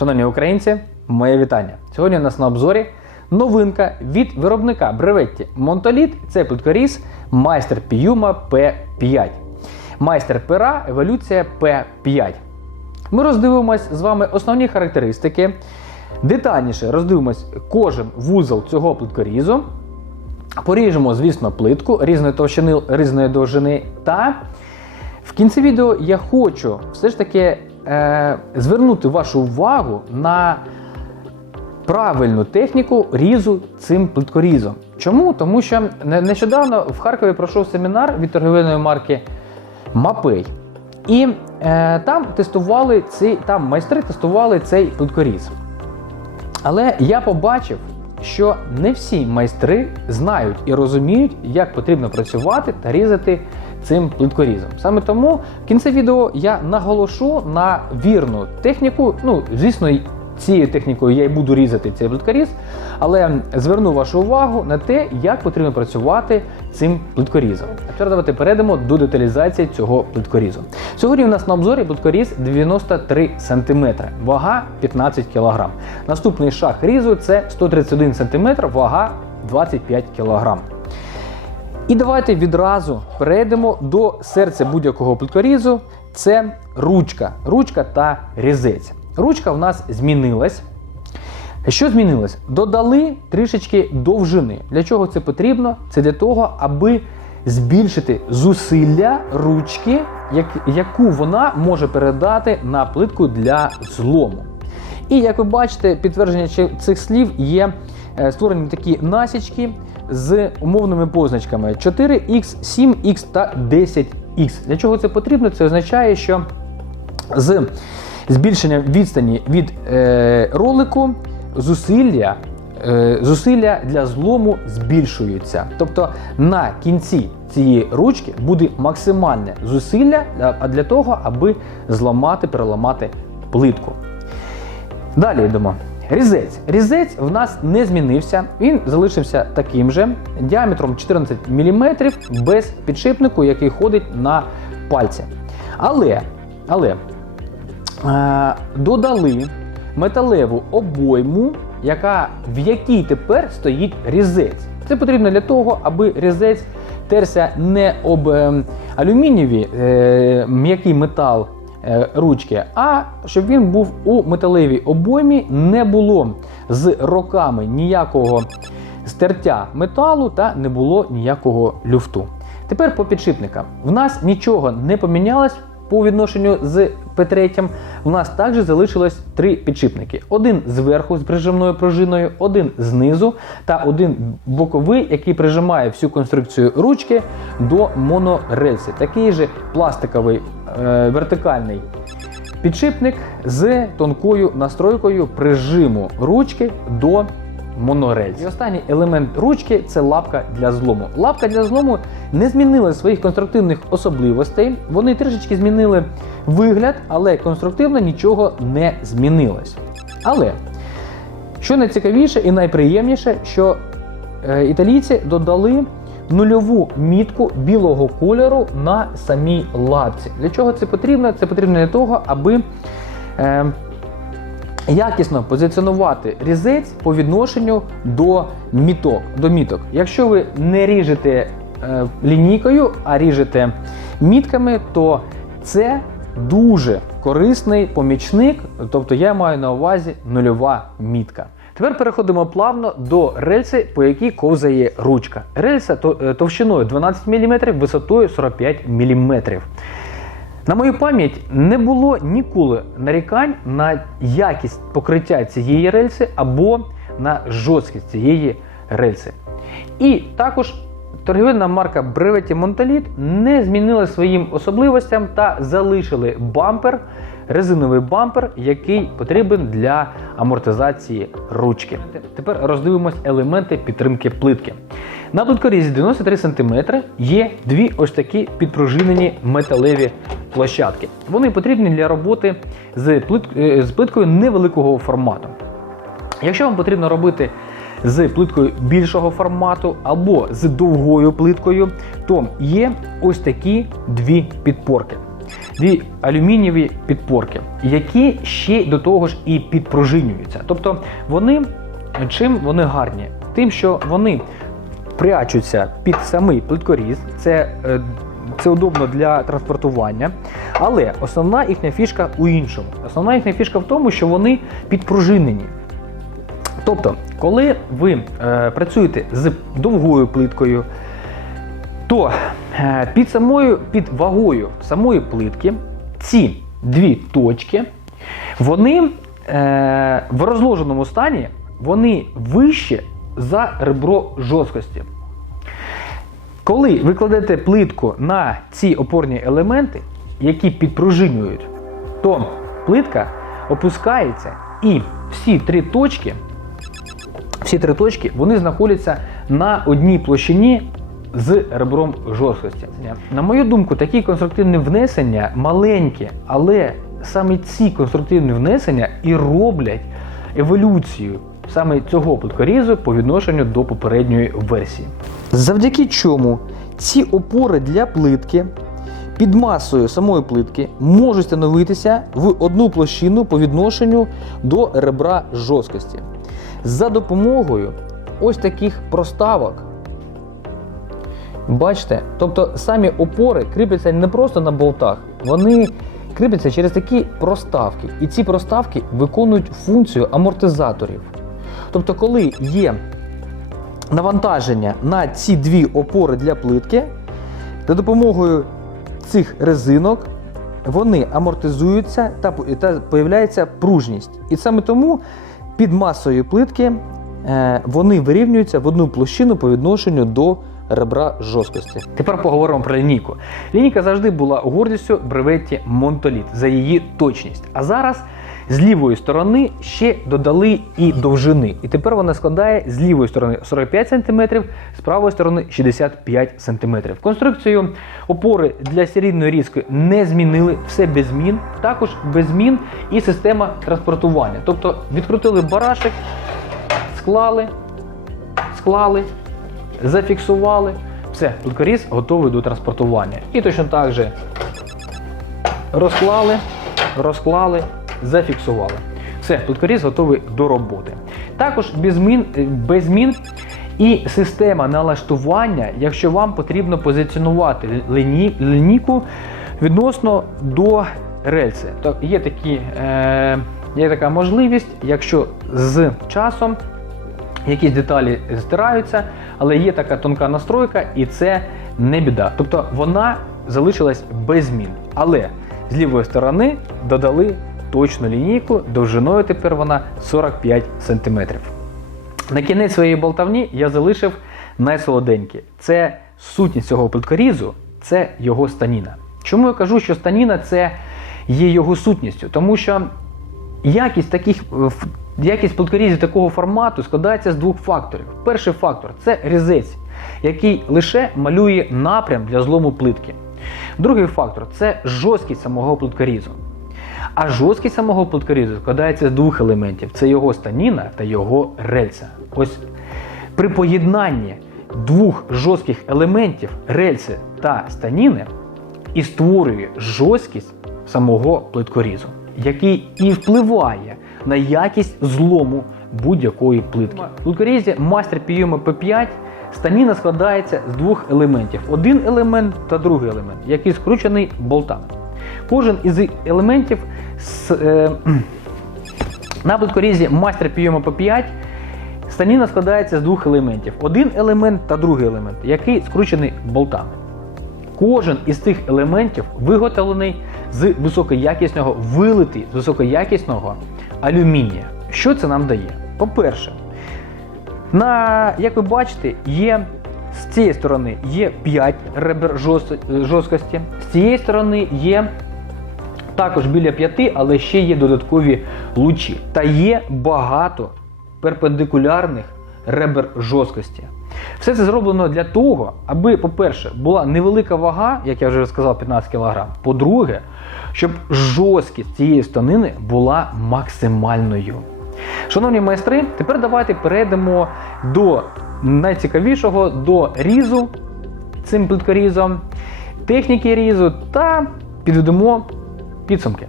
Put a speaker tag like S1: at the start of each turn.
S1: Шановні українці, моє вітання. Сьогодні у нас на обзорі новинка від виробника бреветті Монтоліт. Це плиткоріз майстер Піюма P5. Майстер пера еволюція P5. Ми роздивимось з вами основні характеристики. Детальніше роздивимось кожен вузол цього плиткорізу. Поріжемо, звісно, плитку різної товщини, різної довжини. Та в кінці відео я хочу все ж таки е, звернути вашу увагу на правильну техніку різу цим плиткорізом. Чому? Тому що нещодавно в Харкові пройшов семінар від торговельної марки Мапей. І е, там тестували цей, там майстри тестували цей плиткоріз. Але я побачив, що не всі майстри знають і розуміють, як потрібно працювати та різати цим плиткорізом. Саме тому в кінці відео я наголошу на вірну техніку. Ну, звісно, цією технікою я й буду різати цей плиткоріз, але зверну вашу увагу на те, як потрібно працювати цим плиткорізом. А тепер давайте перейдемо до деталізації цього плиткорізу. Сьогодні у нас на обзорі плиткоріз 93 см, вага 15 кг. Наступний шаг різу це 131 см, вага 25 кг. І давайте відразу перейдемо до серця будь-якого плиткорізу. Це ручка, ручка та різець. Ручка в нас змінилась. Що змінилось? Додали трішечки довжини. Для чого це потрібно? Це для того, аби збільшити зусилля ручки, як- яку вона може передати на плитку для злому. І як ви бачите, підтвердження цих слів є е, створені такі насічки з умовними позначками 4х, 7х та 10х. Для чого це потрібно? Це означає, що з збільшенням відстані від е, ролику зусилля, е, зусилля для злому збільшуються. Тобто на кінці цієї ручки буде максимальне зусилля для того, аби зламати, переламати плитку. Далі йдемо. Різець. Різець в нас не змінився, він залишився таким же діаметром 14 мм без підшипнику, який ходить на пальці. Але, але е, додали металеву обойму, яка, в якій тепер стоїть різець. Це потрібно для того, аби різець терся не об е, алюмінієві е, м'який метал ручки, а щоб він був у металевій обоймі, не було з роками ніякого стертя металу та не було ніякого люфту. Тепер по підшипникам. В нас нічого не помінялось по відношенню з П3. У нас також залишилось три підшипники: один зверху з прижимною пружиною, один знизу та один боковий, який прижимає всю конструкцію ручки до монорельси. Такий же пластиковий е, вертикальний підшипник з тонкою настройкою прижиму ручки до монорельс. І останній елемент ручки це лапка для злому. Лапка для злому не змінила своїх конструктивних особливостей. Вони трішечки змінили вигляд, але конструктивно нічого не змінилось. Але що найцікавіше і найприємніше, що е, італійці додали нульову мітку білого кольору на самій лапці. Для чого це потрібно? Це потрібно для того, аби е, якісно позиціонувати різець по відношенню до міток. До міток. Якщо ви не ріжете е, лінійкою, а ріжете мітками, то це дуже корисний помічник, тобто я маю на увазі нульова мітка. Тепер переходимо плавно до рельси, по якій ковзає ручка. Рельса е, товщиною 12 мм, висотою 45 мм. На мою пам'ять не було ніколи нарікань на якість покриття цієї рельси або на жорсткість цієї рельси. І також торгівельна марка Brevetti Montolit не змінила своїм особливостям та залишили бампер, резиновий бампер, який потрібен для амортизації ручки. Тепер роздивимось елементи підтримки плитки. На плиткорізі 93 см є дві ось такі підпружинені металеві площадки. Вони потрібні для роботи з, плит... е, з плиткою невеликого формату. Якщо вам потрібно робити з плиткою більшого формату або з довгою плиткою, то є ось такі дві підпорки. Дві алюмінієві підпорки, які ще до того ж і підпружинюються. Тобто вони чим вони гарні? Тим, що вони прячуться під самий плиткоріз, це, е, це удобно для транспортування. Але основна їхня фішка у іншому. Основна їхня фішка в тому, що вони підпружинені. Тобто, коли ви е, працюєте з довгою плиткою, то е, під самою під вагою самої плитки ці дві точки, вони е, в розложеному стані вони вище за ребро жорсткості. Коли ви кладете плитку на ці опорні елементи, які підпружинюють, то плитка опускається і всі три точки, всі три точки вони знаходяться на одній площині з ребром жорсткості. На мою думку, такі конструктивні внесення маленькі, але саме ці конструктивні внесення і роблять еволюцію саме цього плиткорізу по відношенню до попередньої версії. Завдяки чому ці опори для плитки під масою самої плитки можуть становитися в одну площину по відношенню до ребра жорсткості. За допомогою ось таких проставок. Бачите? Тобто самі опори кріпляться не просто на болтах, вони кріпляться через такі проставки. І ці проставки виконують функцію амортизаторів. Тобто, коли є навантаження на ці дві опори для плитки, за допомогою цих резинок вони амортизуються та, та пружність. І саме тому під масою плитки е, вони вирівнюються в одну площину по відношенню до ребра жорсткості. Тепер поговоримо про лінійку. Лінійка завжди була гордістю бреветті Монтоліт за її точність. А зараз з лівої сторони ще додали і довжини. І тепер вона складає з лівої сторони 45 см, з правої сторони 65 см. Конструкцію опори для серійної різки не змінили, все без змін. Також без змін і система транспортування. Тобто відкрутили барашек, склали, склали, зафіксували. Все, плиткоріз готовий до транспортування. І точно так же розклали, розклали, зафіксували. Все, плиткоріз готовий до роботи. Також без змін, е, без змін і система налаштування, якщо вам потрібно позиціонувати ліні, лінійку відносно до рельси. То є, такі, е, є така можливість, якщо з часом якісь деталі стираються, але є така тонка настройка, і це не біда. Тобто вона залишилась без змін. Але з лівої сторони додали точну лінійку, довжиною тепер вона 45 см. На кінець своєї болтавні я залишив найсолоденьке. Це сутність цього плиткорізу, це його станіна. Чому я кажу, що станіна це є його сутністю? Тому що якість таких е, Якість плиткорізів такого формату складається з двох факторів. Перший фактор це різець, який лише малює напрям для злому плитки. Другий фактор це жорсткість самого плиткорізу. А жорсткість самого плиткорізу складається з двох елементів: це його станіна та його рельса. Ось при поєднанні двох жорстких елементів рельси та станіни і створює жорсткість самого плиткорізу, який і впливає на якість злому будь-якої плитки. В плиткорізі Master PUM P5 станіна складається з двох елементів: один елемент та другий елемент, який скручений болтами. Кожен із елементів з, е, на плиткорізі Master PUM P5 станіна складається з двох елементів: один елемент та другий елемент, який скручений болтами. Кожен із цих елементів виготовлений з високоякісного, вилитий з високоякісного алюмінія. Що це нам дає? По-перше, на, як ви бачите, є з цієї сторони є 5 ребер жорсткості, з цієї сторони є також біля 5, але ще є додаткові лучі. Та є багато перпендикулярних ребер жорсткості. Все це зроблено для того, аби, по-перше, була невелика вага, як я вже сказав, 15 кг. По-друге, щоб жорсткість цієї станини була максимальною. Шановні майстри, тепер давайте перейдемо до найцікавішого, до різу цим плиткорізом, техніки різу та підведемо підсумки.